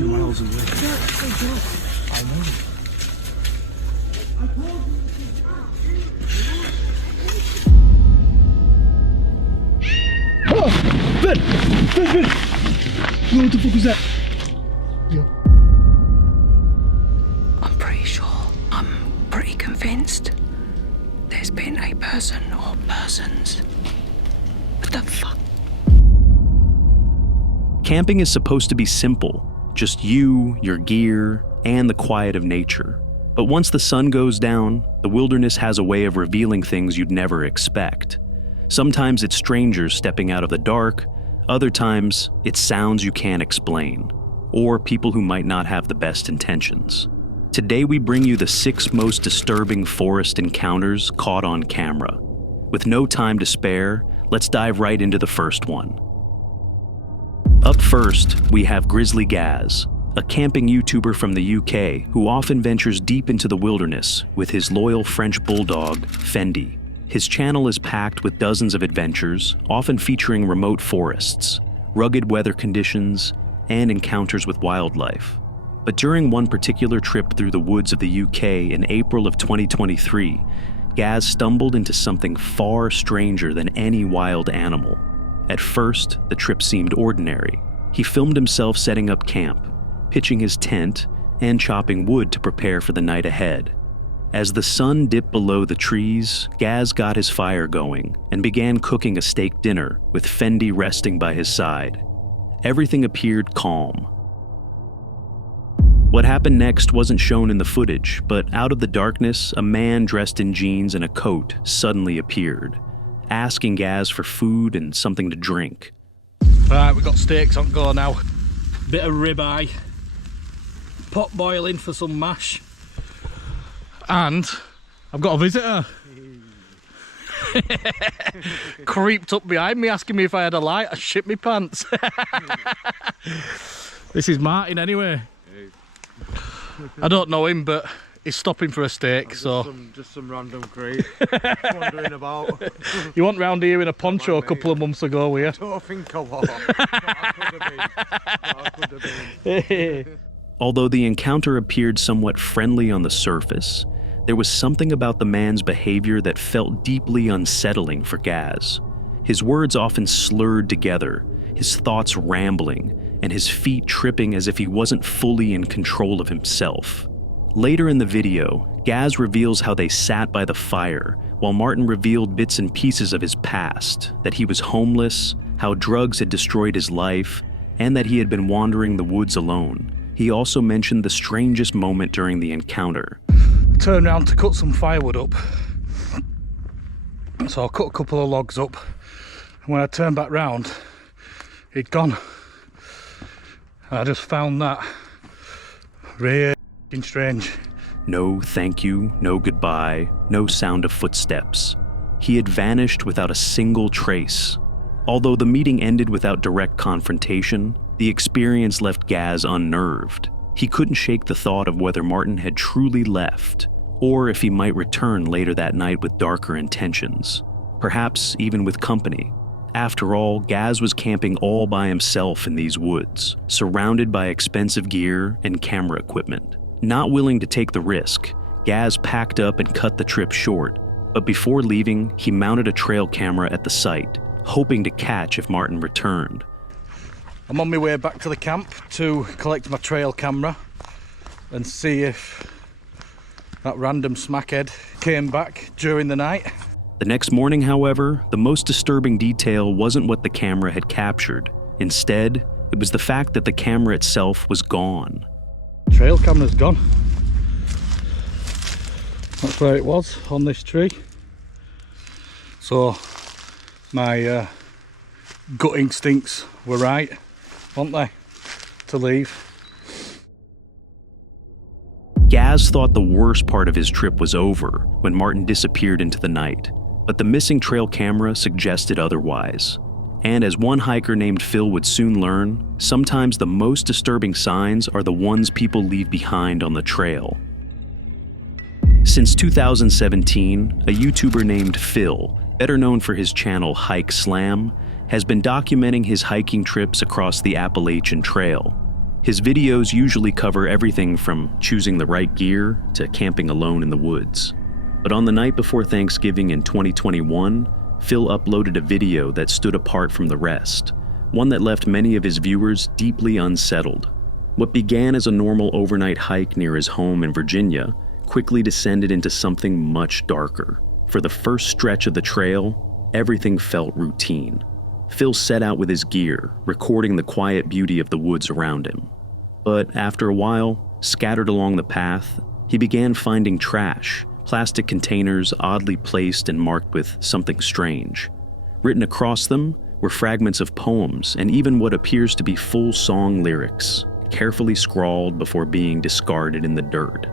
2 miles away. I know. Oh! Ben! What the fuck was that? Yeah. I'm pretty convinced there's been a person or persons. What the fuck? Camping is supposed to be simple. Just you, your gear, and the quiet of nature. But once the sun goes down, the wilderness has a way of revealing things you'd never expect. Sometimes it's strangers stepping out of the dark, other times it's sounds you can't explain, or people who might not have the best intentions. Today we bring you the 6 most disturbing forest encounters caught on camera. With no time to spare, let's dive right into the first one. Up first, we have Grizzly Gaz, a camping YouTuber from the UK who often ventures deep into the wilderness with his loyal French bulldog, Fendi. His channel is packed with dozens of adventures, often featuring remote forests, rugged weather conditions, and encounters with wildlife. But during one particular trip through the woods of the UK in April of 2023, Gaz stumbled into something far stranger than any wild animal. At first, the trip seemed ordinary. He filmed himself setting up camp, pitching his tent, and chopping wood to prepare for the night ahead. As the sun dipped below the trees, Gaz got his fire going and began cooking a steak dinner with Fendi resting by his side. Everything appeared calm. What happened next wasn't shown in the footage, but out of the darkness, a man dressed in jeans and a coat suddenly appeared, asking Gaz for food and something to drink. Right, we've got steaks on go now. Bit of ribeye, pot boiling for some mash, and I've got a visitor. Creeped up behind me asking me if I had a light. I shit me pants. This is Martin anyway. I don't know him, but he's stopping for a steak, so... Just some random crate. Just wandering about. You went round here in a poncho a couple of months ago, were you? I don't think I was. I could have been. Although the encounter appeared somewhat friendly on the surface, there was something about the man's behavior that felt deeply unsettling for Gaz. His words often slurred together, his thoughts rambling, and his feet tripping as if he wasn't fully in control of himself. Later in the video, Gaz reveals how they sat by the fire, while Martin revealed bits and pieces of his past, that he was homeless, how drugs had destroyed his life, and that he had been wandering the woods alone. He also mentioned the strangest moment during the encounter. Turned round to cut some firewood up. So I cut a couple of logs up, and when I turned back round, he'd gone. And I just found that really strange. No thank you, no goodbye, no sound of footsteps. He had vanished without a single trace. Although the meeting ended without direct confrontation, the experience left Gaz unnerved. He couldn't shake the thought of whether Martin had truly left, or if he might return later that night with darker intentions, perhaps even with company. After all, Gaz was camping all by himself in these woods, surrounded by expensive gear and camera equipment. Not willing to take the risk, Gaz packed up and cut the trip short, but before leaving, he mounted a trail camera at the site, hoping to catch if Martin returned. I'm on my way back to the camp to collect my trail camera and see if that random smackhead came back during the night. The next morning, however, the most disturbing detail wasn't what the camera had captured. Instead, it was the fact that the camera itself was gone. Trail camera's gone. That's where it was, on this tree. So my gut instincts were right, weren't they, to leave. Gaz thought the worst part of his trip was over when Martin disappeared into the night, but the missing trail camera suggested otherwise. And as one hiker named Phil would soon learn, sometimes the most disturbing signs are the ones people leave behind on the trail. Since 2017, a YouTuber named Phil, better known for his channel Hike Slam, has been documenting his hiking trips across the Appalachian Trail. His videos usually cover everything from choosing the right gear to camping alone in the woods. But on the night before Thanksgiving in 2021, Phil uploaded a video that stood apart from the rest, one that left many of his viewers deeply unsettled. What began as a normal overnight hike near his home in Virginia quickly descended into something much darker. For the first stretch of the trail, everything felt routine. Phil set out with his gear, recording the quiet beauty of the woods around him. But after a while, scattered along the path, he began finding trash, plastic containers oddly placed and marked with something strange. Written across them were fragments of poems and even what appears to be full song lyrics, carefully scrawled before being discarded in the dirt.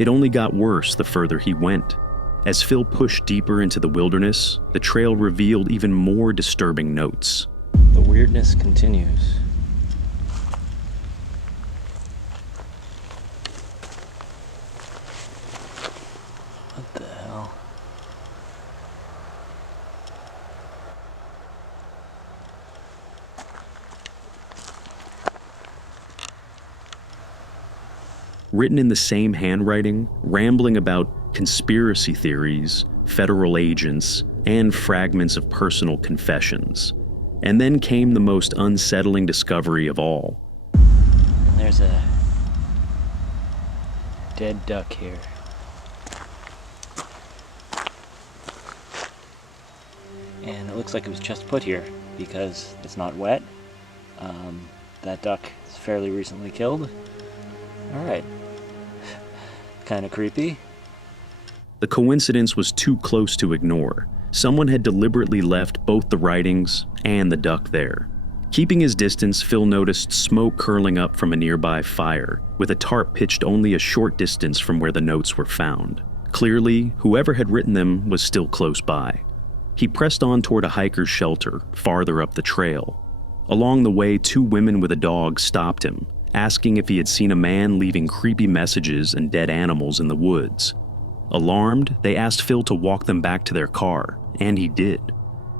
It only got worse the further he went. As Phil pushed deeper into the wilderness, the trail revealed even more disturbing notes. The weirdness continues. What the hell? Written in the same handwriting, rambling about conspiracy theories, federal agents, and fragments of personal confessions. And then came the most unsettling discovery of all. There's a dead duck here. And it looks like it was just put here because it's not wet. That duck is fairly recently killed. Alright. Kind of creepy. The coincidence was too close to ignore. Someone had deliberately left both the writings and the duck there. Keeping his distance, Phil noticed smoke curling up from a nearby fire, with a tarp pitched only a short distance from where the notes were found. Clearly, whoever had written them was still close by. He pressed on toward a hiker's shelter, farther up the trail. Along the way, 2 women with a dog stopped him, asking if he had seen a man leaving creepy messages and dead animals in the woods. Alarmed, they asked Phil to walk them back to their car, and he did.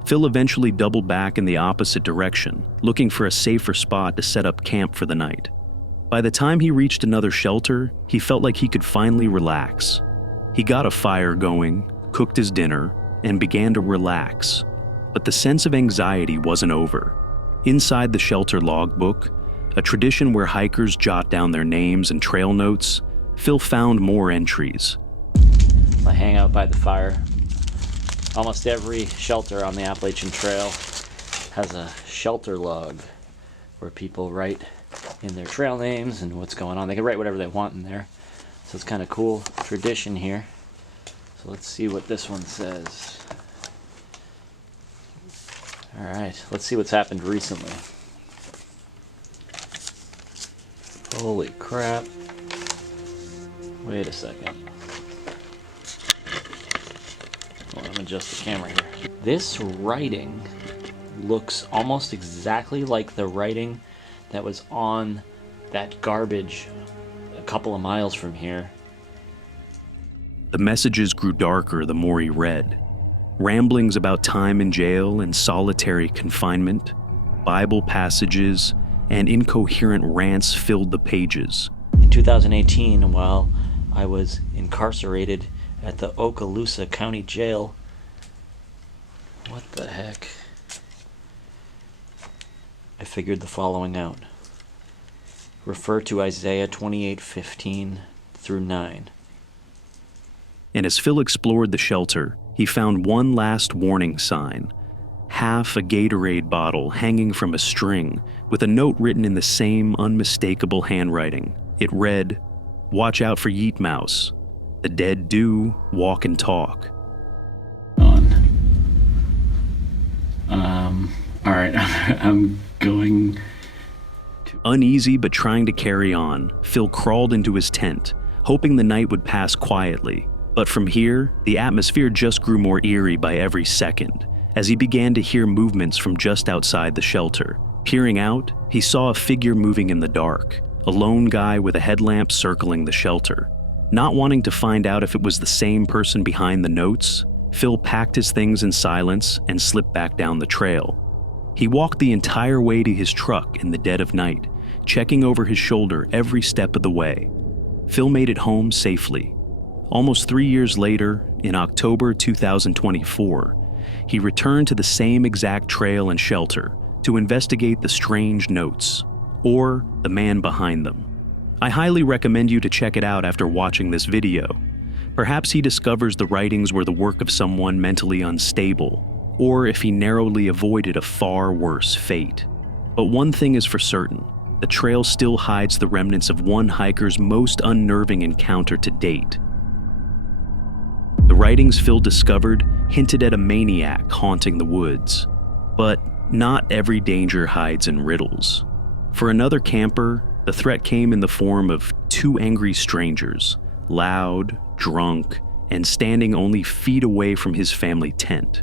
Phil eventually doubled back in the opposite direction, looking for a safer spot to set up camp for the night. By the time he reached another shelter, he felt like he could finally relax. He got a fire going, cooked his dinner, and began to relax. But the sense of anxiety wasn't over. Inside the shelter logbook, a tradition where hikers jot down their names and trail notes, Phil found more entries. I hang out by the fire. Almost every shelter on the Appalachian Trail has a shelter log where people write in their trail names and what's going on. They can write whatever they want in there. So it's kind of cool tradition here. So let's see what this one says. Alright, let's see what's happened recently. Holy crap. Wait a second. Hold on, I'm gonna adjust the camera here. This writing looks almost exactly like the writing that was on that garbage a couple of miles from here. The messages grew darker the more he read. Ramblings about time in jail and solitary confinement, Bible passages, and incoherent rants filled the pages. In 2018, while I was incarcerated at the Okaloosa County Jail. What the heck? I figured the following out. Refer to Isaiah 28:15 through 9. And as Phil explored the shelter, he found one last warning sign. Half a Gatorade bottle hanging from a string with a note written in the same unmistakable handwriting. It read, "Watch out for Yeet Mouse. The dead do walk and talk." Alright, I'm going to... Uneasy but trying to carry on, Phil crawled into his tent, hoping the night would pass quietly. But from here, the atmosphere just grew more eerie by every second, as he began to hear movements from just outside the shelter. Peering out, he saw a figure moving in the dark, a lone guy with a headlamp circling the shelter. Not wanting to find out if it was the same person behind the notes, Phil packed his things in silence and slipped back down the trail. He walked the entire way to his truck in the dead of night, checking over his shoulder every step of the way. Phil made it home safely. Almost 3 years later, in October 2024, he returned to the same exact trail and shelter to investigate the strange notes, or the man behind them. I highly recommend you to check it out after watching this video. Perhaps he discovers the writings were the work of someone mentally unstable, or if he narrowly avoided a far worse fate. But one thing is for certain, the trail still hides the remnants of one hiker's most unnerving encounter to date. The writings Phil discovered hinted at a maniac haunting the woods, but not every danger hides in riddles. For another camper, the threat came in the form of two angry strangers, loud, drunk, and standing only feet away from his family tent.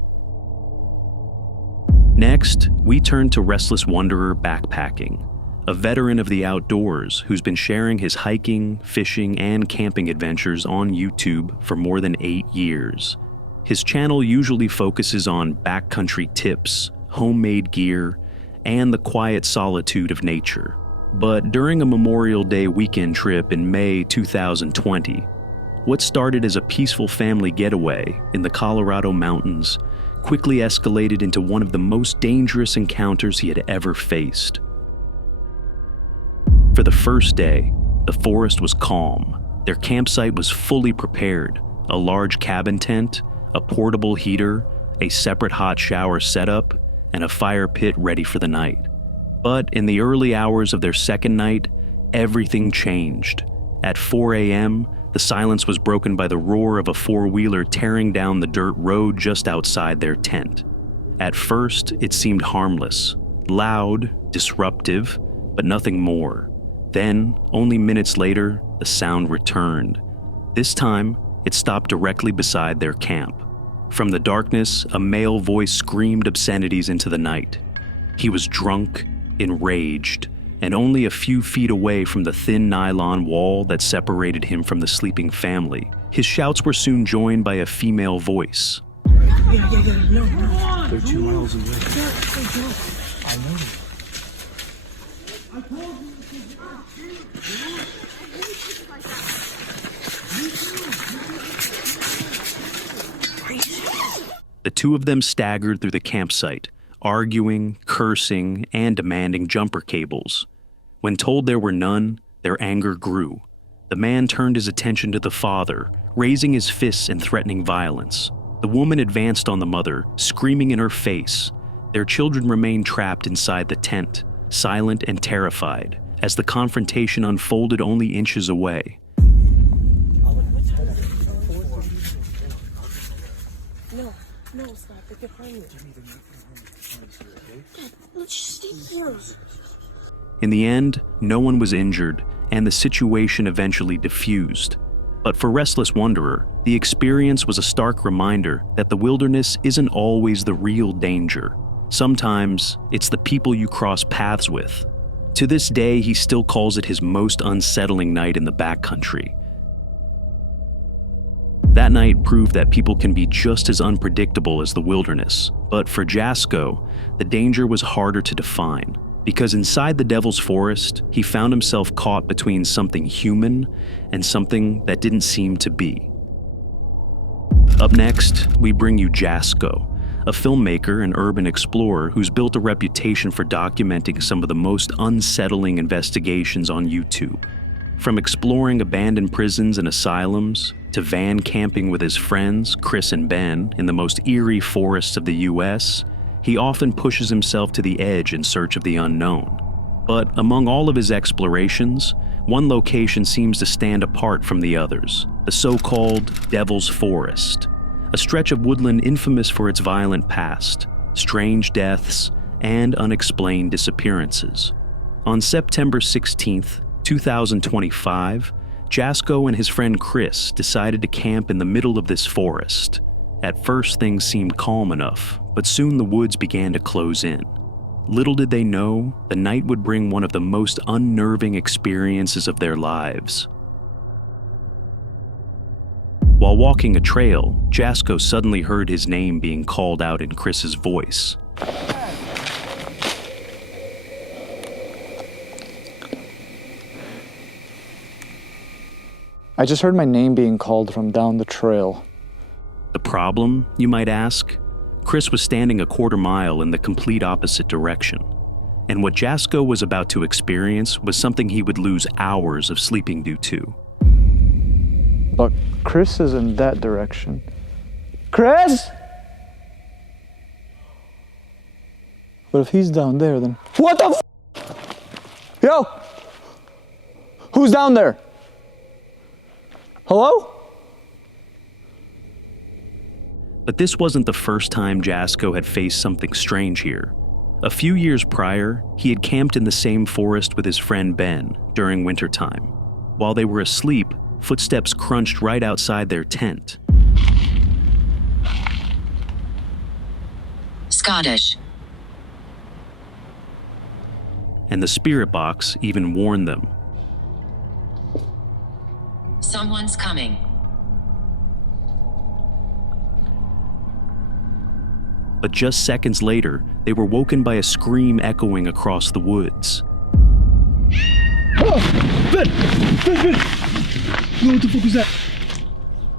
Next, we turn to Restless Wanderer Backpacking, a veteran of the outdoors who's been sharing his hiking, fishing, and camping adventures on YouTube for more than 8 years. His channel usually focuses on backcountry tips, homemade gear, and the quiet solitude of nature. But during a Memorial Day weekend trip in May 2020, what started as a peaceful family getaway in the Colorado mountains quickly escalated into one of the most dangerous encounters he had ever faced. For the first day, the forest was calm. Their campsite was fully prepared, a large cabin tent, a portable heater, a separate hot shower setup, and a fire pit ready for the night. But in the early hours of their second night, everything changed. At 4 a.m., the silence was broken by the roar of a four-wheeler tearing down the dirt road just outside their tent. At first, it seemed harmless, loud, disruptive, but nothing more. Then, only minutes later, the sound returned. This time, it stopped directly beside their camp. From the darkness, a male voice screamed obscenities into the night. He was drunk, enraged, and only a few feet away from the thin nylon wall that separated him from the sleeping family. His shouts were soon joined by a female voice. They're 2 miles away. I know. The two of them staggered through the campsite, arguing, cursing, and demanding jumper cables. When told there were none, their anger grew. The man turned his attention to the father, raising his fists and threatening violence. The woman advanced on the mother, screaming in her face. Their children remained trapped inside the tent, silent and terrified, as the confrontation unfolded only inches away. No, stop. They're behind you. Dad, let's just stay here. In the end, no one was injured, and the situation eventually diffused. But for Restless Wanderer, the experience was a stark reminder that the wilderness isn't always the real danger. Sometimes, it's the people you cross paths with. To this day, he still calls it his most unsettling night in the backcountry. That night proved that people can be just as unpredictable as the wilderness. But for Jasko, the danger was harder to define. Because inside the Devil's Forest, he found himself caught between something human and something that didn't seem to be. Up next, we bring you Jasko, a filmmaker and urban explorer who's built a reputation for documenting some of the most unsettling investigations on YouTube. From exploring abandoned prisons and asylums, to van camping with his friends, Chris and Ben, in the most eerie forests of the US, he often pushes himself to the edge in search of the unknown. But among all of his explorations, one location seems to stand apart from the others, the so-called Devil's Forest, a stretch of woodland infamous for its violent past, strange deaths, and unexplained disappearances. On September 16th, 2025, Jasko and his friend Chris decided to camp in the middle of this forest. At first, things seemed calm enough, but soon the woods began to close in. Little did they know, the night would bring one of the most unnerving experiences of their lives. While walking a trail, Jasko suddenly heard his name being called out in Chris's voice. I just heard my name being called from down the trail. The problem, you might ask? Chris was standing a quarter mile in the complete opposite direction. And what Jasko was about to experience was something he would lose hours of sleeping due to. But Chris is in that direction. Chris? But if he's down there, then... What the f? Yo! Who's down there? Hello? But this wasn't the first time Jasko had faced something strange here. A few years prior, he had camped in the same forest with his friend Ben during wintertime. While they were asleep, footsteps crunched right outside their tent. Scottish. And the spirit box even warned them. Someone's coming. But just seconds later, they were woken by a scream echoing across the woods. Oh! Ben! What the fuck was that?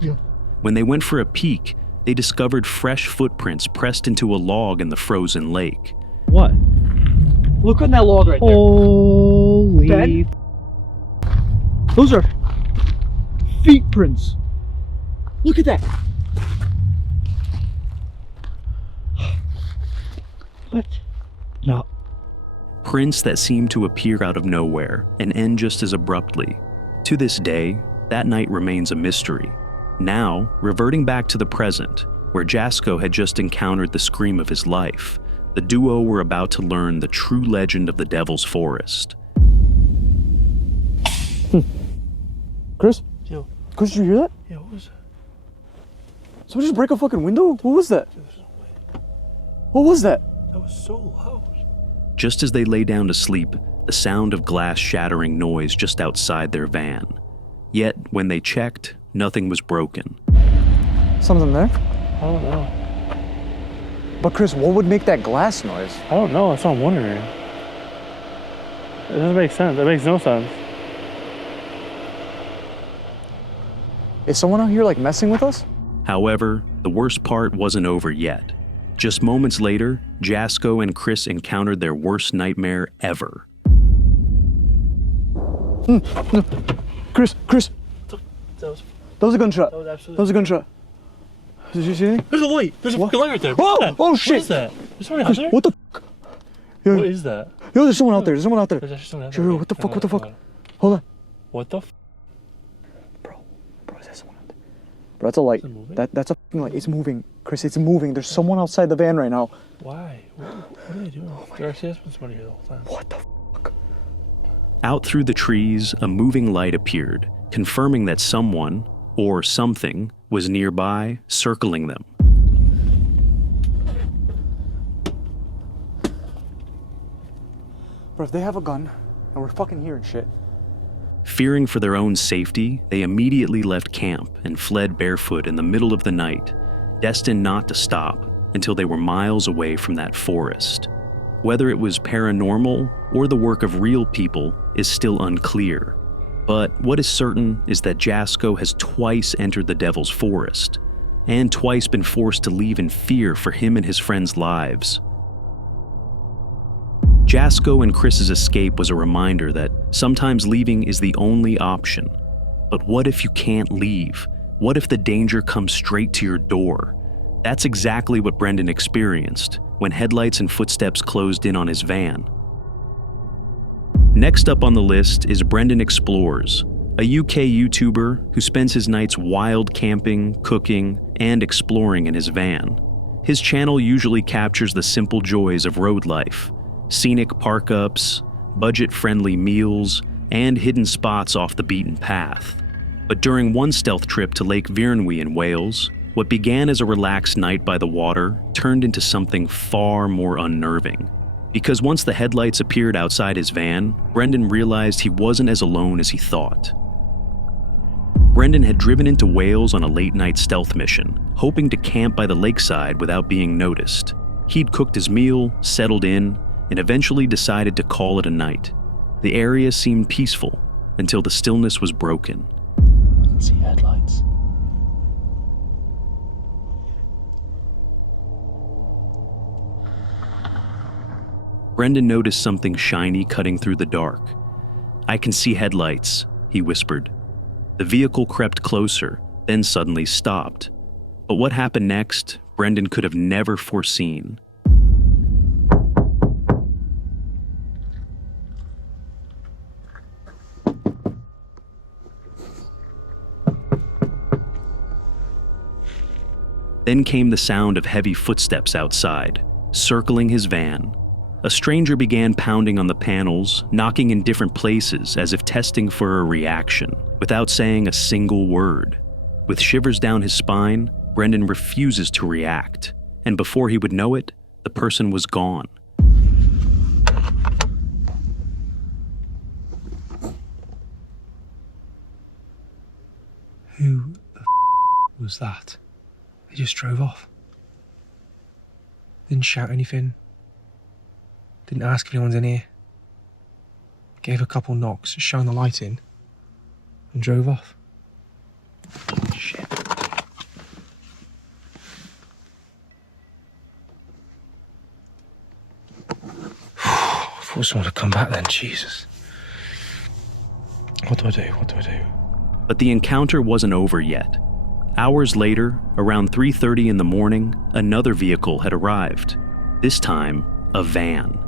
Yeah. When they went for a peek, they discovered fresh footprints pressed into a log in the frozen lake. What? Look on that log right there. Holy. Ben? Those are feet prints. Look at that. What? No. Prints that seemed to appear out of nowhere and end just as abruptly. To this day, that night remains a mystery. Now, reverting back to the present, where Jasko had just encountered the scream of his life, the duo were about to learn the true legend of the Devil's Forest. Chris? Yo. Chris, did you hear that? Yeah, what was that? Somebody just break a fucking window? What was that? There's no way. What was that? That was so loud. Just as they lay down to sleep, the sound of glass shattering noise just outside their van. Yet, when they checked, nothing was broken. Something there? I don't know. But Chris, what would make that glass noise? I don't know. That's what I'm wondering. It doesn't make sense. It makes no sense. Is someone out here like messing with us? However, the worst part wasn't over yet. Just moments later, Jasko and Chris encountered their worst nightmare ever. No. Chris! That was a gunshot. That was absolutely. That was a gunshot. Did you see anything? There's a light. There's a What? fucking light right there. Whoa! What is that? Oh shit! What is that? There's someone out Chris, there. what the fuck? Yo, What is that? yo, there's someone out there. There's someone out there. There's actually someone out Yo, there. yo, what the Hang fuck? on, What the hang fuck? on. Hold on. What the f? Bro, is there someone out there? Bro, that's a light. Is it moving? That's a fucking light. It's moving. Chris, it's moving. There's someone outside the van right now. Why? What are they doing? There actually has been somebody here the whole time. What the fuck? Out through the trees, a moving light appeared, confirming that someone, or something, was nearby, circling them. Bro, if they have a gun, and we're fucking hearing shit. Fearing for their own safety, they immediately left camp and fled barefoot in the middle of the night, destined not to stop until they were miles away from that forest. Whether it was paranormal or the work of real people is still unclear. But what is certain is that Jasko has twice entered the Devil's Forest, and twice been forced to leave in fear for him and his friends' lives. Jasko and Chris's escape was a reminder that sometimes leaving is the only option. But what if you can't leave? What if the danger comes straight to your door? That's exactly what Brendan experienced when headlights and footsteps closed in on his van. Next up on the list is Brendan Explores, a UK YouTuber who spends his nights wild camping, cooking, and exploring in his van. His channel usually captures the simple joys of road life, scenic park-ups, budget-friendly meals, and hidden spots off the beaten path. But during one stealth trip to Lake Vyrnwy in Wales, what began as a relaxed night by the water turned into something far more unnerving. Because once the headlights appeared outside his van, Brendan realized he wasn't as alone as he thought. Brendan had driven into Wales on a late-night stealth mission, hoping to camp by the lakeside without being noticed. He'd cooked his meal, settled in, and eventually decided to call it a night. The area seemed peaceful until the stillness was broken. can see headlights. Brendan noticed something shiny cutting through the dark. "I can see headlights," he whispered. The vehicle crept closer, then suddenly stopped. But what happened next, Brendan could have never foreseen. Then came the sound of heavy footsteps outside, circling his van. A stranger began pounding on the panels, knocking in different places as if testing for a reaction, without saying a single word. With shivers down his spine, Brendan refuses to react, and before he would know it, the person was gone. Who the was that? They just drove off. Didn't shout anything. Didn't ask if anyone's in here. Gave a couple knocks, shone the light in, and drove off. Shit. I thought someone would come back then, Jesus. What do I do? What do I do? But the encounter wasn't over yet. Hours later, around 3:30 in the morning, another vehicle had arrived. This time, a van.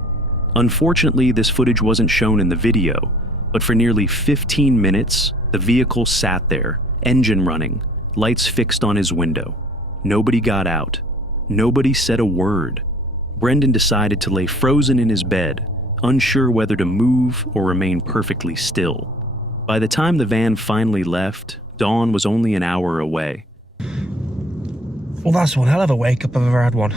Unfortunately, this footage wasn't shown in the video, but for nearly 15 minutes, the vehicle sat there, engine running, lights fixed on his window. Nobody got out. Nobody said a word. Brendan decided to lay frozen in his bed, unsure whether to move or remain perfectly still. By the time the van finally left, dawn was only an hour away. Well, that's one hell of a wake-up I've ever had one.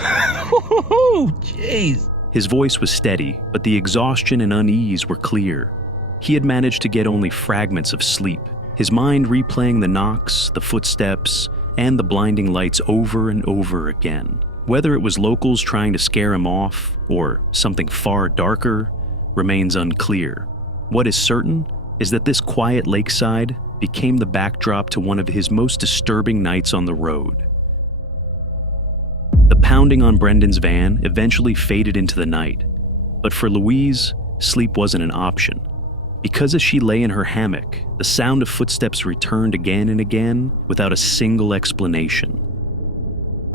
Jeez. His voice was steady, but the exhaustion and unease were clear. He had managed to get only fragments of sleep, his mind replaying the knocks, the footsteps, and the blinding lights over and over again. Whether it was locals trying to scare him off, or something far darker, remains unclear. What is certain is that this quiet lakeside became the backdrop to one of his most disturbing nights on the road. The pounding on Brendan's van eventually faded into the night, but for Louise, sleep wasn't an option. Because as she lay in her hammock, the sound of footsteps returned again and again without a single explanation.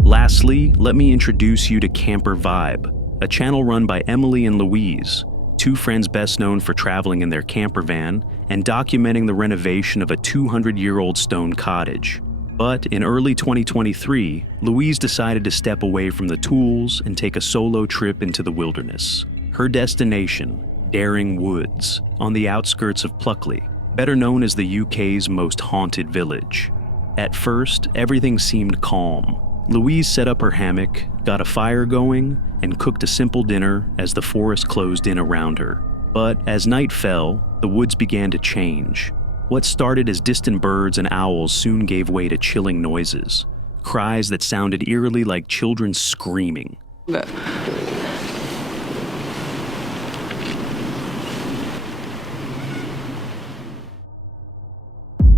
Lastly, let me introduce you to Camper Vibe, a channel run by Emily and Louise, two friends best known for traveling in their camper van and documenting the renovation of a 200-year-old stone cottage. But in early 2023, Louise decided to step away from the tools and take a solo trip into the wilderness. Her destination, Daring Woods, on the outskirts of Pluckley, better known as the UK's most haunted village. At first, everything seemed calm. Louise set up her hammock, got a fire going, and cooked a simple dinner as the forest closed in around her. But as night fell, the woods began to change. What started as distant birds and owls soon gave way to chilling noises, cries that sounded eerily like children screaming.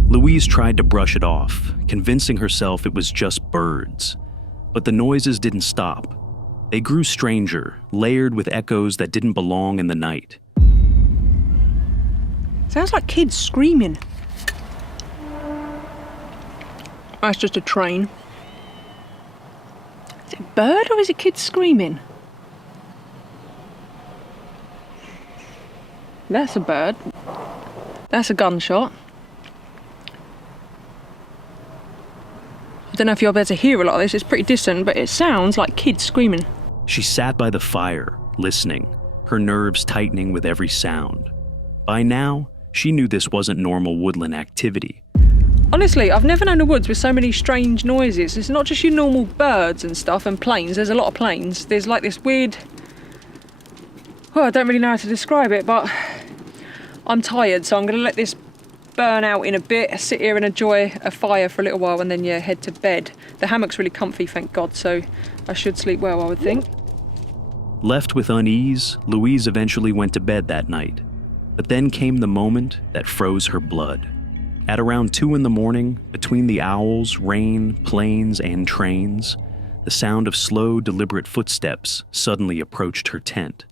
Louise tried to brush it off, convincing herself it was just birds. But the noises didn't stop. They grew stranger, layered with echoes that didn't belong in the night. Sounds like kids screaming. That's just a train. Is it a bird or is it kids screaming? That's a bird. That's a gunshot. I don't know if you'll be able to hear a lot of this, it's pretty distant, but it sounds like kids screaming. She sat by the fire, listening, her nerves tightening with every sound. By now, she knew this wasn't normal woodland activity. Honestly, I've never known a woods with so many strange noises. It's not just your normal birds and stuff and planes. There's a lot of planes. There's like this weird... Well, I don't really know how to describe it, but I'm tired, so I'm going to let this burn out in a bit, sit here and enjoy a fire for a little while and then, yeah, head to bed. The hammock's really comfy, thank God, so I should sleep well, I would think. Left with unease, Louise eventually went to bed that night. But then came the moment that froze her blood. At around 2 in the morning, between the owls, rain, planes, and trains, the sound of slow, deliberate footsteps suddenly approached her tent.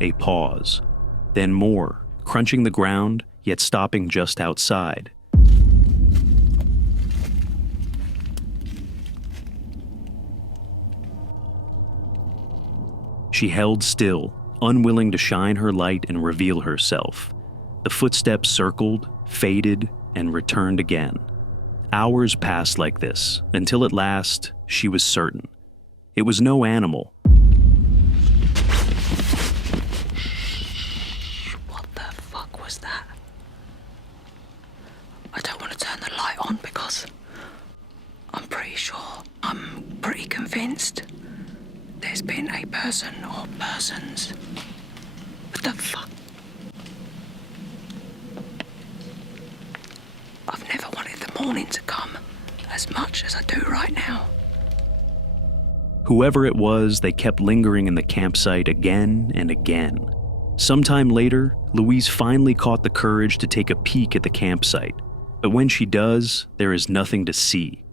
A pause, then more, crunching the ground, yet stopping just outside. She held still, unwilling to shine her light and reveal herself. The footsteps circled, faded, and returned again. Hours passed like this, until at last, she was certain. It was no animal. What the fuck was that? I don't want to turn the light on because I'm pretty convinced there's been a person or persons. What the fuck? I've never wanted the morning to come as much as I do right now. Whoever it was, they kept lingering in the campsite again and again. Sometime later, Louise finally caught the courage to take a peek at the campsite. But when she does, there is nothing to see.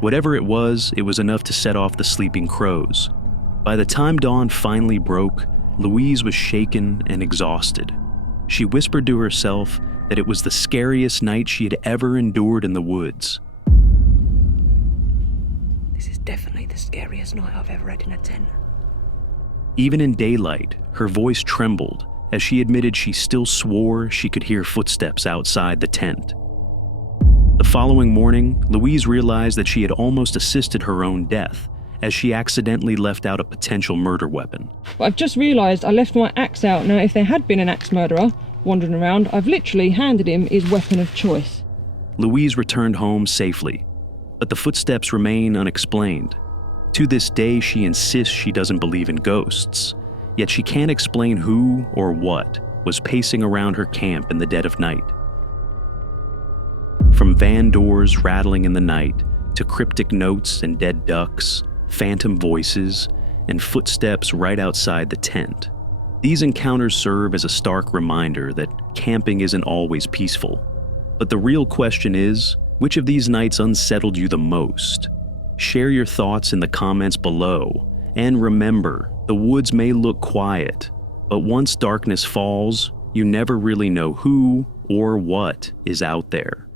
Whatever it was enough to set off the sleeping crows. By the time dawn finally broke, Louise was shaken and exhausted. She whispered to herself that it was the scariest night she had ever endured in the woods. This is definitely the scariest night I've ever had in a tent. Even in daylight, her voice trembled as she admitted she still swore she could hear footsteps outside the tent. The following morning, Louise realized that she had almost assisted her own death, as she accidentally left out a potential murder weapon. But I've just realised I left my axe out. Now, if there had been an axe murderer wandering around, I've literally handed him his weapon of choice. Louise returned home safely, but the footsteps remain unexplained. To this day, she insists she doesn't believe in ghosts, yet she can't explain who or what was pacing around her camp in the dead of night. From van doors rattling in the night, to cryptic notes and dead ducks, phantom voices, and footsteps right outside the tent. These encounters serve as a stark reminder that camping isn't always peaceful. But the real question is, which of these nights unsettled you the most? Share your thoughts in the comments below, and remember, the woods may look quiet, but once darkness falls, you never really know who or what is out there.